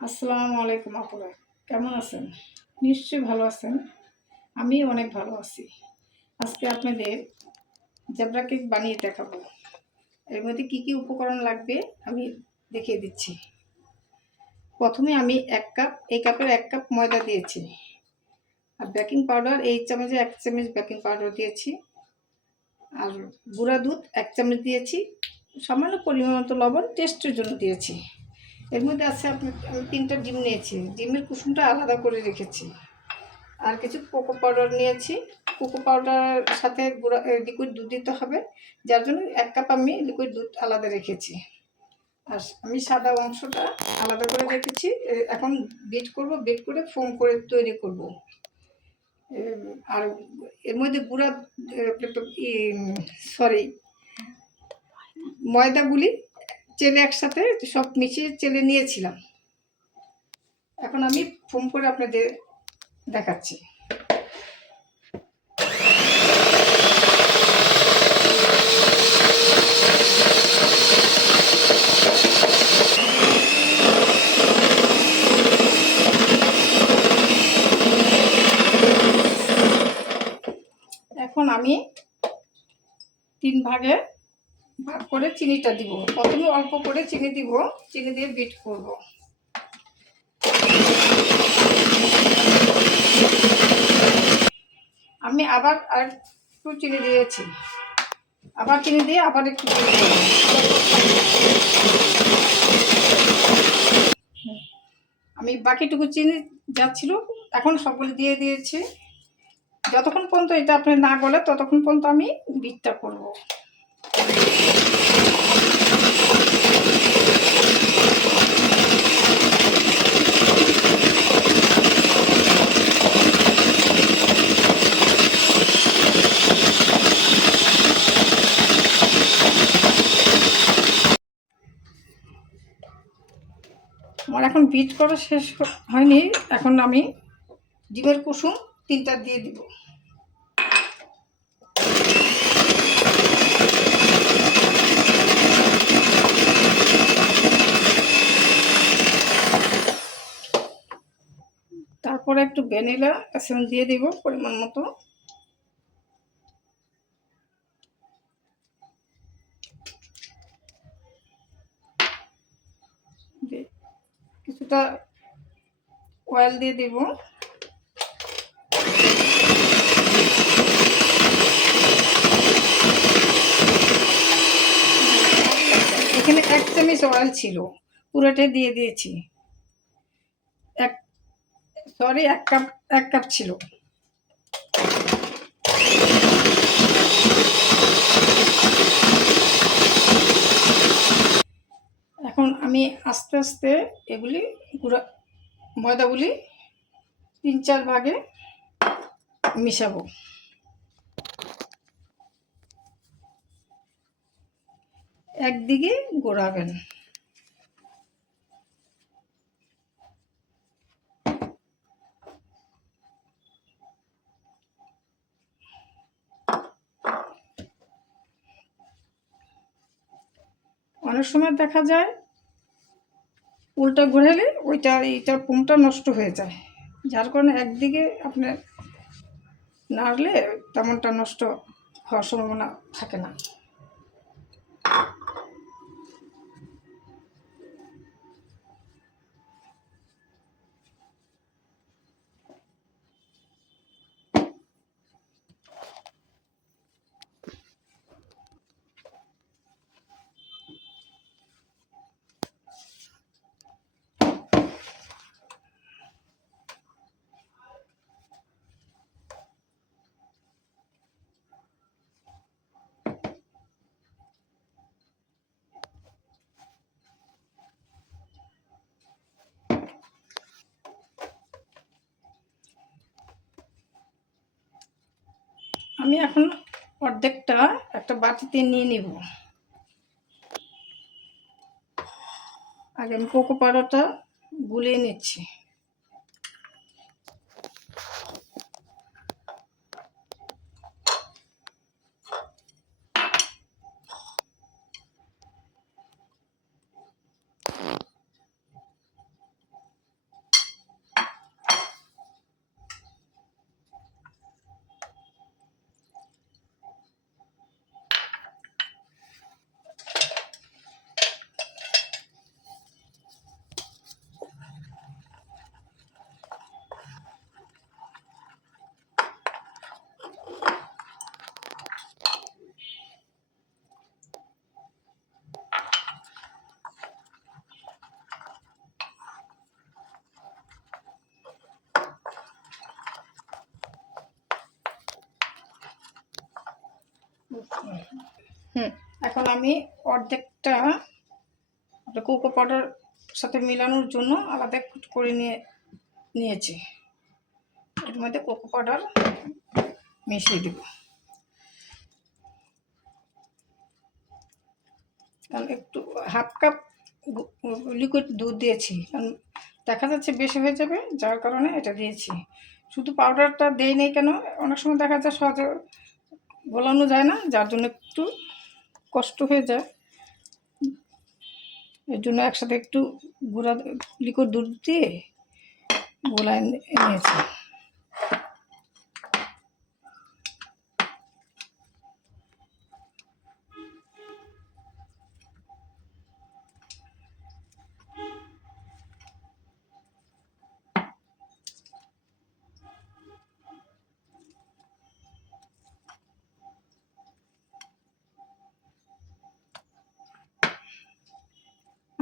আসসালামু আলাইকুম আপুরা। কেমন আছেন? নিশ্চয়ই ভালো আছেন। আমি অনেক ভালো আছি। আজকে আপনাদের জেব্রা কেক বানিয়ে দেখাবো। এর মধ্যে কী কী উপকরণ লাগবে আমি দেখিয়ে দিচ্ছি। প্রথমে আমি এক কাপ এই কাপের এক কাপ ময়দা দিয়েছি। আর বেকিং পাউডার এই চামচে এক চামচ বেকিং পাউডার দিয়েছি। আর গুঁড়া দুধ এক চামচ দিয়েছি। সামান্য পরিমাণ মতো লবণ টেস্টের জন্য দিয়েছি। এর মধ্যে আছে আমি তিনটা ডিম নিয়েছি। ডিমের কুসুমটা আলাদা করে রেখেছি। আর কিছু কোকো পাউডার নিয়েছি। কোকো পাউডার সাথে গুঁড়া লিকুইড দুধ দিতে হবে। যার জন্য এক কাপ আমি লিকুইড দুধ আলাদা রেখেছি। আর আমি সাদা অংশটা আলাদা করে রেখেছি। এখন বিট করব বিট করে ফোম করে তৈরি করব। আর এর মধ্যে গুঁড়া সরি ময়দাগুলি চেলে একসাথে সব মিশিয়ে চেলে নিয়েছিলাম। এখন আমি ফোন করে আপনাদের দেখাচ্ছি। এখন আমি তিন ভাগে ভাগ করে চিনিটা দিব। প্রথমে অল্প করে চিনি দিব, চিনি দিয়ে বিট করব। আমি আবার আর একটু চিনি দিয়েছি। আবার চিনি দিয়ে আবার একটু আমি বাকিটুকু চিনি যাচ্ছিল, এখন সবগুলো দিয়ে দিয়েছি। যতক্ষণ পর্যন্ত এটা আপনি না গলে, ততক্ষণ পর্যন্ত আমি বিটটা করব। আমার এখন বিট করা শেষ হয়নি এখন আমি ডিমের কুসুম তিনটা দিয়ে দিব তারপরে একটু ভ্যানিলা এসেন্স দিয়ে দিব পরিমাণ মতো। কিছুটা অয়েল দিয়ে দিব। এখানে এক চামচ অয়েল ছিল, পুরোটাই দিয়ে দিয়েছি। সরি, এক কাপ এক কাপ ছিল। এখন আমি আস্তে আস্তে এগুলি গুঁড়া, ময়দাগুলি তিন চার ভাগে মিশাবো। একদিকে গোড়াবেন। অনেক সময় দেখা যায় উল্টা ঘুরেলে ওইটা, এইটা পুমটা নষ্ট হয়ে যায়। যার কারণে একদিকে আপনার নাড়লে তেমনটা নষ্ট হওয়ার সম্ভাবনা থাকে না। আমি এখন অর্ধেকটা একটা বাটিতে নিয়ে নিব। আগে আমি কোকো পাউডারটা গুলিয়ে নিচ্ছি। হুম। এখন আমি অর্ধেকটা কোকো পাউডার সাথে মেলানোর জন্য আলাদা করে নিয়ে, নিয়েছি। এর মধ্যে কোকো পাউডার মিশিয়ে দেব। কারণ একটু হাফ কাপ লিকুইড দুধ দিয়েছি। কারণ দেখা যাচ্ছে বেশি হয়ে যাবে, যার কারণে এটা দিয়েছি। শুধু পাউডারটা দেই নেই কেন? অনেক সময় দেখা যায় সহজে গলানো যায় না, যার জন্য একটু কষ্ট হয়ে যায়। এর জন্য একসাথে একটু গুঁড়া লিকুইড দুধ দিয়ে গোলায় নিয়েছি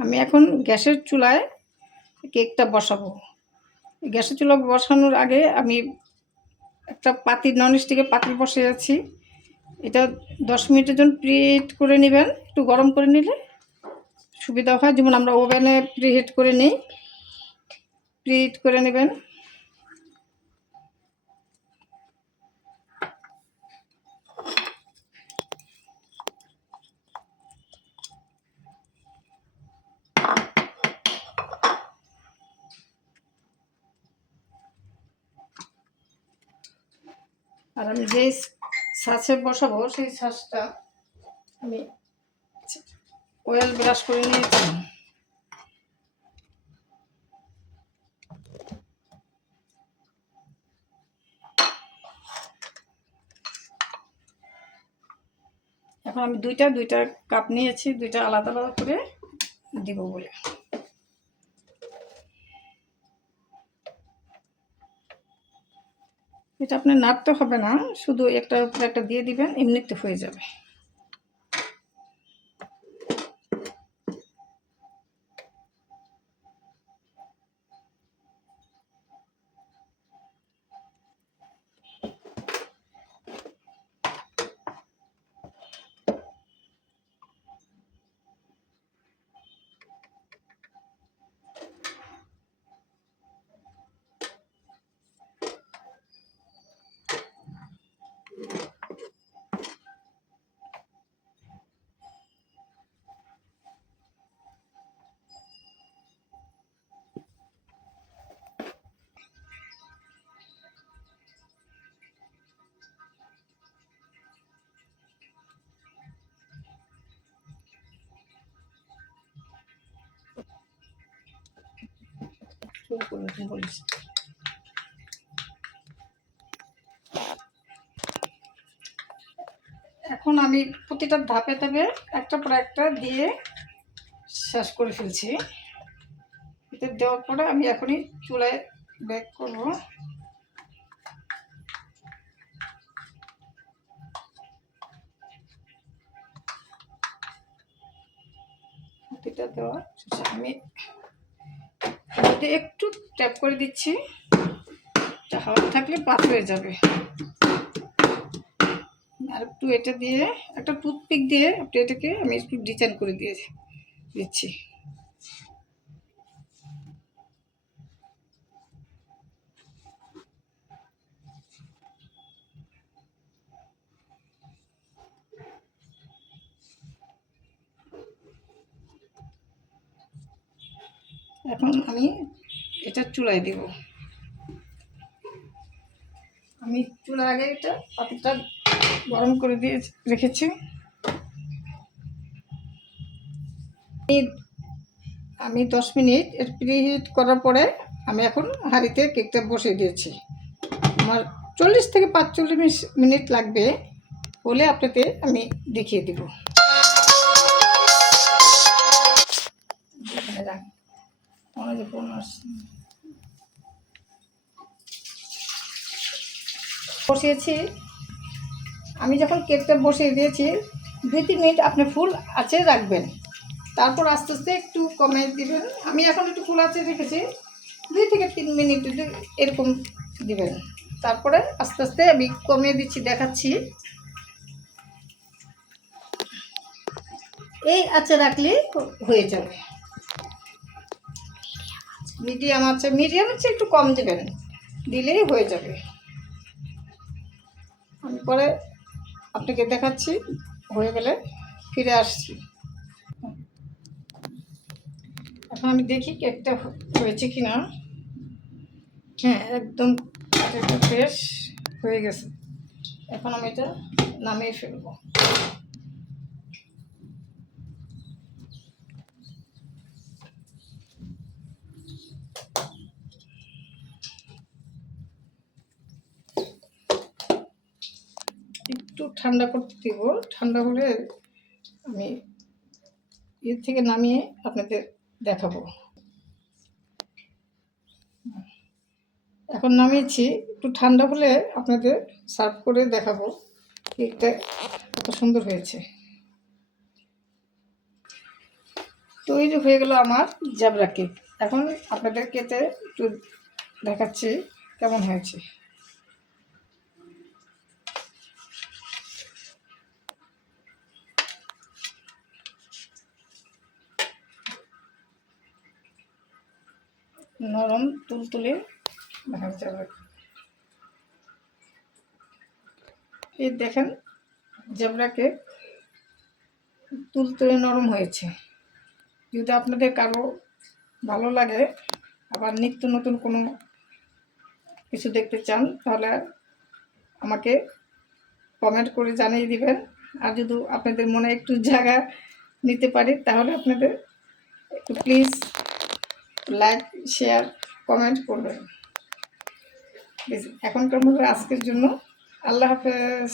আমি এখন গ্যাসের চুলায় কেকটা বসাবো। গ্যাসের চুলা বসানোর আগে আমি একটা পাতিল নন স্টিকের পাতিল বসে আছি এটা দশ মিনিটের জন্য প্রিহিট করে নেবেন। একটু গরম করে নিলে সুবিধা হয়। যেমন আমরা ওভেনে প্রিহিট করে নিই। প্রিহিট করে নেবেন। আমি যে ছাঁচে বসাবো, সেই ছাঁচটা আমি অয়েল ব্রাশ করে নিয়েছি। এখন আমি দুইটা দুইটা কাপ নিয়েছি, দুইটা আলাদা আলাদা করে দিব বলে। এটা আপনি নাড়তে হবে না শুধু একটার উপরে একটা দিয়ে দিবেন এমনিতে হয়ে যাবে। শুরু করে বলিস। এখন আমি প্রতিটা ধাপে ধাপে, একটা পর একটা দিয়ে শেষ করে ফেলছি। এতে দেওয়ার পরে আমি এখনই চুলায় ব্যাক করব। প্রতিটা দেওয়া আমি যদি একটু ট্যাপ করে দিচ্ছি। এটা হাওয়া থাকলে পাত হয়ে যাবে। আর একটু এটা দিয়ে, একটা টুথপিক দিয়ে একটু এটাকে আমি একটু ডিজাইন করে দিয়ে দিচ্ছি। এখন আমি এটা চুলায় দেব। আমি চুলার আগে এটা পাতিটা গরম করে দিয়ে রেখেছি। আমি দশ মিনিট প্রিহিট করার পরে আমি এখন হাঁড়িতে কেকটা বসিয়ে দিয়েছি। আমার চল্লিশ থেকে পাঁচচল্লিশ মিনিট লাগবে বলে আপনাকে আমি দেখিয়ে দেব। যে ফোন আসছে। বসিয়েছি। আমি যখন কেকটা বসিয়ে দিয়েছি, দুই তিন মিনিট আপনি ফুল আছে রাখবেন। তারপর আস্তে আস্তে একটু কমে দিবেন। আমি এখন একটু ফুল আছে রেখেছি। দুই থেকে তিন মিনিট এরকম দিবেন। তারপরে আস্তে আস্তে আমি কমিয়ে দিচ্ছি, দেখাচ্ছি। এই আছে রাখলে হয়ে যাবে। মিডিয়াম আছে মিডিয়াম আছে একটু কম দেবেন। দিলেই হয়ে যাবে। আমি পরে আপনাকে দেখাচ্ছি, হয়ে গেলে ফিরে আসছি। এখন আমি দেখি কেকটা হয়েছে কি না হ্যাঁ একদম ফ্রেশ হয়ে গেছে। এখন আমি এটা নামিয়ে ফেলব একটু ঠান্ডা করতে দিব। ঠান্ডা হলে আমি এর থেকে নামিয়ে আপনাদের দেখাবো। এখন নামিয়েছি। একটু ঠান্ডা হলে আপনাদের সার্ভ করে দেখাবো। কেকটা কত সুন্দর হয়েছে। তৈরি হয়ে গেল আমার জাবরা কেক। এখন আপনাদের কেটে একটু দেখাচ্ছি কেমন হয়েছে। নরম তুলতুলে দেখা যাবে। এই দেখেন জেবরাকে তুলতুলে নরম হয়েছে। যদি আপনাদের কারও ভালো লাগে, আবার নিত্য নতুন কোনো কিছু দেখতে চান, তাহলে আমাকে কমেন্ট করে জানিয়ে দিবেন। আর যদি আপনাদের মনে একটু জায়গা নিতে পারি, তাহলে আপনাদের একটু প্লিজ লাইক শেয়ার কমেন্ট করবেন। এখনকার মতো আজকের জন্য আল্লাহ হাফেজ।